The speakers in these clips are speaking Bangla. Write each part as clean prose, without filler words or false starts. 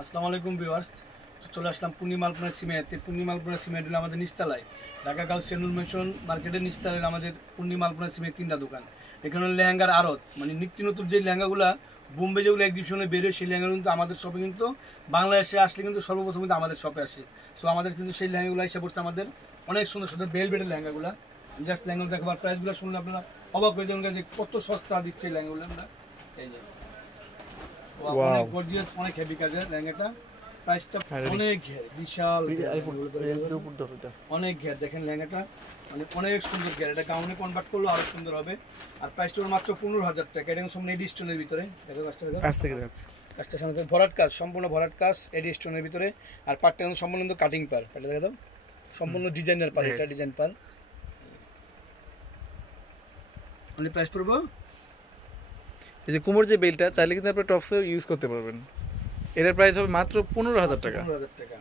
আসসালামু আলাইকুম ভিউয়ার্স, চলে আসলাম পূর্ণিমালপুরা সিমেন্টে। পূর্ণিমালপুরা সিমেন্ট হলো আমাদের নিচতলায়, ঢাকা গাউস সেনুল মেনশন মার্কেটের নিচতলায় আমাদের পূর্ণিমালপুরা সিমেন্ট 3টা দোকান। এখানে লেহেঙ্গার আড়ত, মানে নিত্য নতুন যে লেহেঙ্গাগুলো বোম্বে যেগুলো এক্সিবিশনে বেরোয় সেই লেহেঙ্গা কিন্তু আমাদের শপে কিন্তু বাংলাদেশে আসলে কিন্তু সর্বপ্রথম কিন্তু আমাদের শপে আসে। সো আমাদের কিন্তু সেই লেহেঙ্গাগুলো এসে পড়ছে আমাদের অনেক সুন্দর সুন্দর বেলভেটের লেহেঙ্গাগুলো। জাস্ট লেহেঙ্গা দেখবার প্রাইসগুলো শুনলে আপনারা অবাক হয়ে যাবেন যে কত সস্তা দিচ্ছে এই লেহেঙ্গাগুলো। আমরা এই যে অনেক গর্জিয়াস, অনেক হেভি কাজের লেহেঙ্গাটা। প্রাইসটা অনেক ঘের, বিশাল অনেক ঘের। দেখেন লেহেঙ্গাটা মানে অনেক সুন্দর ঘের, এটা গাউনে কনভার্ট করলে আরো সুন্দর হবে। আর প্রাইসটা মাত্র 15,000 টাকা। এটা সম্পূর্ণ এডি স্টোনের ভিতরে। দেখো কাজটা সামনে ভরাট কাজ, সম্পূর্ণ ভরাট কাজ এডি স্টোনের ভিতরে। আর পাটটা কিন্তু সম্পূর্ণ কাটিং পার, এটা দেখো দাও, সম্পূর্ণ ডিজাইনার পার, এটা ডিজাইন পার। অনলি প্রাইস পড়বো এই যে কুমোর যে বেলটা চাইলে কিন্তু আপনি টপসে ইউজ করতে পারবেন। এটার প্রাইস হবে মাত্র 15,000 টাকা। 15,000 টাকা।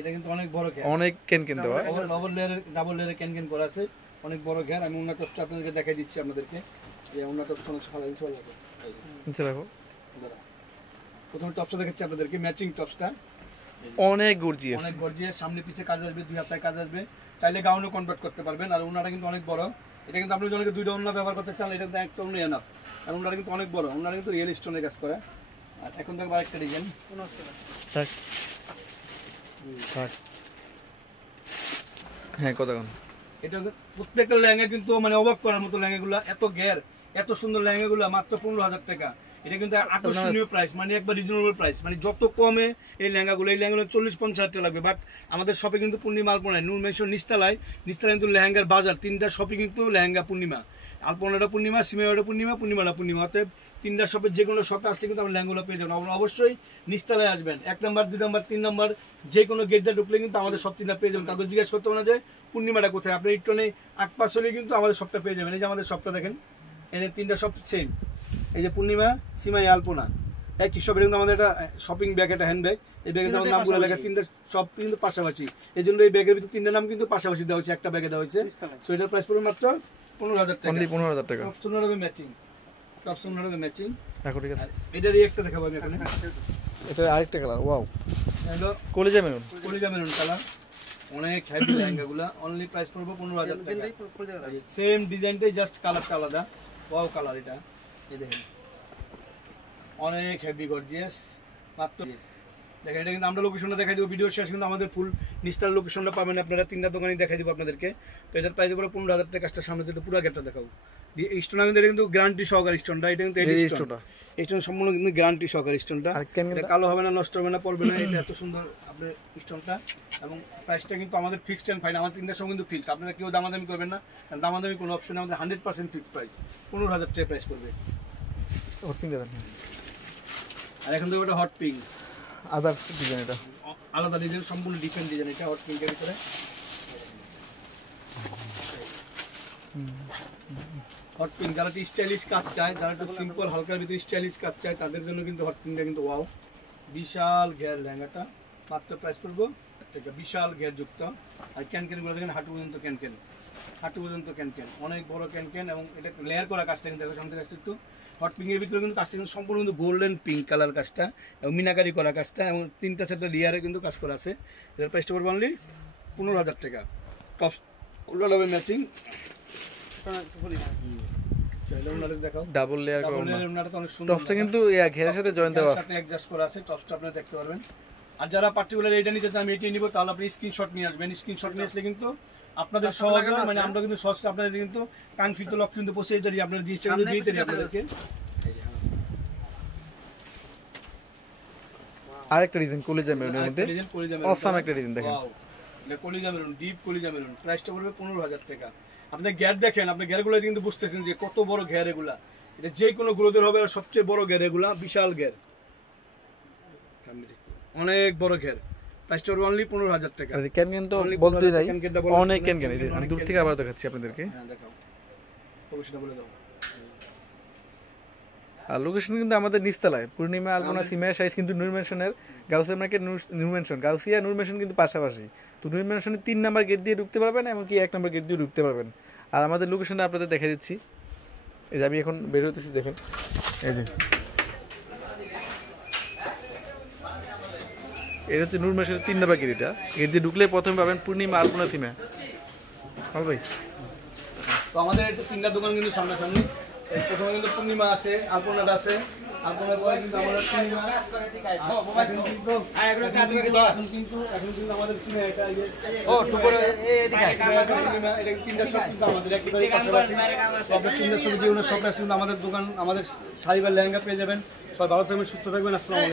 এটা কিন্তু অনেক বড় ঘের, অনেক কেন দেওয়া, ডাবল লেয়ারের ক্যান করা আছে, অনেক বড় ঘের। আমি উন্নত টপসটা আপনাদেরকে দেখাই দিচ্ছি আপনাদেরকে। এই উন্নত টপস অনেক ভালো লাগছে, ভালো লাগে। নিচে রাখো। প্রথমে টপসটা দেখাচ্ছি আপনাদেরকে, ম্যাচিং টপসটা অনেক গর্জিয়াস, অনেক গর্জিয়াস। সামনে পিছে কাজ আসবে, দুই হাতায় কাজ আসবে, চাইলে গাউনও কনভার্ট করতে পারবেন। আর উন্নাটা কিন্তু অনেক বড়। এটা কিন্তু আপনি জনকে দুইটা উন্না ব্যবহার করতে চান, এটা কিন্তু একটা উন্না এনাফ। আর উন্নাটা কিন্তু অনেক বড়, উন্নাটা কিন্তু রিয়েল স্টোনের কাজ করা। আর এখন দেখবো আরেকটা ডিজাইন। হ্যাঁ কতক্ষণ এটা প্রত্যেকটা লেহেঙ্গা কিন্তু মানে অবাক করার মতো লেহেঙ্গাগুলো, এত ঘের, এত সুন্দর লেহেঙ্গাগুলো মাত্র 15,000 টাকা। এটা কিন্তু আকর্ষণীয় প্রাইস, মানে একবার রিজনেবল প্রাইস। মানে যত কমে এই লেহেঙ্গাগুলো 40-50 টাকা লাগবে, বাট আমাদের শপে কিন্তু পূর্ণিমা আলপনায় নূর মেনশন নিচতলায় কিন্তু লেহেঙ্গার বাজার। 3টা শপে কিন্তু লেহেঙ্গা পূর্ণিমা, আলপনাটা পূর্ণিমা, সিমেওয়াটা পূর্ণিমা, পূর্ণিমাটা পূর্ণিমা। অতএব 3টা শপের যে কোনো শপে আসলে কিন্তু আপনি লেহেঙ্গাগুলো পেয়ে যাবেন। আপনারা অবশ্যই নিচতলায় আসবেন। 1 নম্বর, 2 নম্বর, 3 নম্বর যে কোনো গেটটা ঢুকলে কিন্তু আমাদের সব 3টা পেয়ে যাবেন। তারপর জিজ্ঞাসা করতে হবে না যে পূর্ণিমাটা কোথায়, আপনি একটু নেই আগ-পাশ হলেই কিন্তু আমাদের সবটা পেয়ে যাবেন। এই যে আমাদের সবটা দেখেন, এই যে 3টা সব সেম। এই যে পূর্ণিমা, সিমাই, আলপনা, একই সব। কিন্তু আমাদের একটা শপিং ব্যাগ, একটা হ্যান্ড ব্যাগ। এই ব্যাগের আমাদের নামগুলো লেখা, 3টা সব কিন্তু পাশাপাশি। এই জন্য এই ব্যাগের ভিতরে 3টা নাম কিন্তু পাশাপাশি দেওয়া হয়েছে, একটা ব্যাগে দেওয়া হয়েছে। সো এটার প্রাইস পড়বে মাত্র 15,000 টাকা। 15,000 টাকা। টপ সুন্দর হবে ম্যাচিং, টপ সুন্দর হবে ম্যাচিং। দেখো ঠিক আছে, এটারই একটা দেখাবো আমি এখানে। এটা আরেকটা কালার, ওয়াও, হ্যালো কলিজা মেরুন, কলিজা মেরুন কালার। অনেক হেভি লেহেঙ্গাগুলো, অনলি প্রাইস পড়বে 15,000 টাকা। সেম ডিজাইনটাই, জাস্ট কালারটা আলাদা। ওয়াও কালার এটা, এই দেখেন অনেক হেভি গর্জিয়াস। মাত্র দেখেন, এটা কিন্তু আমরা লোকেশনটা দেখাই দেবো ভিডিও শেষ, কিন্তু আমাদের ফুল নিস্তার লোকেশনটা পাবেন আপনারা। 3টা দোকানই দেখাই দেবো আপনাদেরকে। তো এটার প্রাইস পড়বে 15,000 টাকা। কাজটা সামনে থেকে পুরো গেটটা দেখাবো। স্টোনটা কিন্তু এটা কিন্তু গ্যারান্টি সহকারে স্টোনটা, এটা কিন্তু স্টোন সম্পূর্ণ কিন্তু গ্যারান্টি সহকারে স্টোনটা। কালো হবে না, নষ্ট হবে না, পড়বে না। এটা এত সুন্দর আপনার স্টোনটা। এবং প্রাইসটা কিন্তু আমাদের ফিক্সড অ্যান্ড ফাইন। আমাদের 3টার সঙ্গে কিন্তু ফিক্সড, আপনারা কেউ দামাদামি করবেন না, কারণ দামাদামি কোনো অপশন, আমাদের 100% ফিক্সড প্রাইস। 15,000 টাকা প্রাইস পড়বে। আর এখন তো একটা হট পিঙ্ক, আদার ডিজাইন, এটা আলাদা ডিজাইন, সম্পূর্ণ ডিফারেন্ট ডিজাইন। এটা হট পিঙ্কের ভিতরে। হট পিঙ্ক যারা একটু স্টাইলিশ কাজ চায়, যারা একটু সিম্পল হালকার ভিতরে স্টাইলিশ কাজ চায়, তাদের জন্য কিন্তু হট পিঙ্কটা কিন্তু ওয়াও। বিশাল ঘের লেহেঙ্গাটা, মাত্র প্রাইস পড়বো টাকা। বিশাল ঘের যুক্ত। আর ক্যানক্যানগুলো দেখেন হাঁটু পর্যন্ত ক্যানক্যান, হাঁটু পর্যন্ত ক্যানক্যান, অনেক বড় ক্যানক্যান। এবং এটা লেয়ার করা কাজটা কিন্তু দেখো, সামনে কাজটা একটু হট পিঙ্কের ভিতরে কিন্তু কাজটা কিন্তু সম্পূর্ণ কিন্তু গোল্ডেন পিঙ্ক কালার কাজটা, এবং মিনাকারি করা কাজটা, এবং 3টা-4টা লেয়ারে কিন্তু কাজ করা আছে। এটার প্রাইসটা পড়বে অনলি 15,000 টাকা। টপ ওগুলো হবে ম্যাচিং। ডাবল লেয়ার করা অনেক সুন্দর। টপসটা কিন্তু ঘেরের সাথে জয়েন দেওয়া আছে, অ্যাডজাস্ট করা আছে। টপসটা আপনারা দেখতে পারবেন। আর যারা পার্টিকুলার এটা নিতে চান, আমি এটি নিব, তাহলে আপনি স্ক্রিনশট নিয়ে আসবেন। স্ক্রিনশট নিয়ে আসলে কিন্তু আপনাদের সহজ, মানে আমরা কিন্তু সহজটা আপনাদের কিন্তু কাঙ্ক্ষিত লক্ষ্য কিন্তু পৌঁছে দিতে পারি, আপনাদের জিনিসটা কিন্তু দিতে পারি আপনাদেরকে। আরেকটা ডিজাইন কলিজা মেরুনের মধ্যে, অসাম একটা ডিজাইন দেখেন। এটা কলিজা মেরুন, ডিপ কলিজা মেরুন। প্রাইসটা পড়বে 15,000 টাকা। আপনি গ্যার দেখেন, আপনি গ্যারগুলো কিন্তু বুঝতেছেন যে কত বড় গ্যার এগুলা। এটা যে কোনো গ্রোথের হবে, সবচেয়ে বড় গ্যার এগুলা, বিশাল গ্যার, অনেক বড় ঘের। প্রাইসটা পড়বে অনলি 15,000 টাকা। ক্যানক্যান তো বলতেই যাই, অনেক ক্যানক্যান। আমি দূর থেকে আবার দেখাচ্ছি আপনাদেরকে। হ্যাঁ দেখাও, অবশ্যই বলে দাও। আর লোকেশন কিন্তু আমাদের নিচতলায়, পূর্ণিমা আলপনা সিমের সাইজ কিন্তু নূর মেনশনের গাউসিয়া মার্কেট, নূর মেনশন, গাউসিয়া নূর মেনশন কিন্তু পাশাপাশি। তো নূর মেনশনের 3 নম্বর গেট দিয়ে ঢুকতে পারবেন, এমনকি 1 নম্বর গেট দিয়ে ঢুকতে পারবেন। আর আমাদের লোকেশনটা আপনাদের দেখা দিচ্ছি। এই যে আমি এখন বের হতেছি, দেখেন এই যে এটা হচ্ছে নূর মেশনের 3 নাম্বার গেট। এটা গেট দিয়ে ঢুকলে প্রথমে পাবেন পূর্ণিমা আলপনা সিমা। ভাই তো আমাদের এই তিনটা দোকান কিন্তু সামনাসামনি। প্রথমে কিন্তু পূর্ণিমা আছে, আলপনাটা আছে, আলপনার পরে কিন্তু আমাদের পূর্ণিমা, এখন কিন্তু আমাদের সিমা এটা এটা তিনটা শপ কিন্তু আমাদের একেবারে পাশাপাশি। সব তিনটা শপে যে কোনো শপে আসলে আমাদের দোকান, আমাদের শাড়ি বা লেহেঙ্গা পেয়ে যাবেন। সবাই ভালো থাকবেন, সুস্থ থাকবেন। আসসালামু আলাইকুম।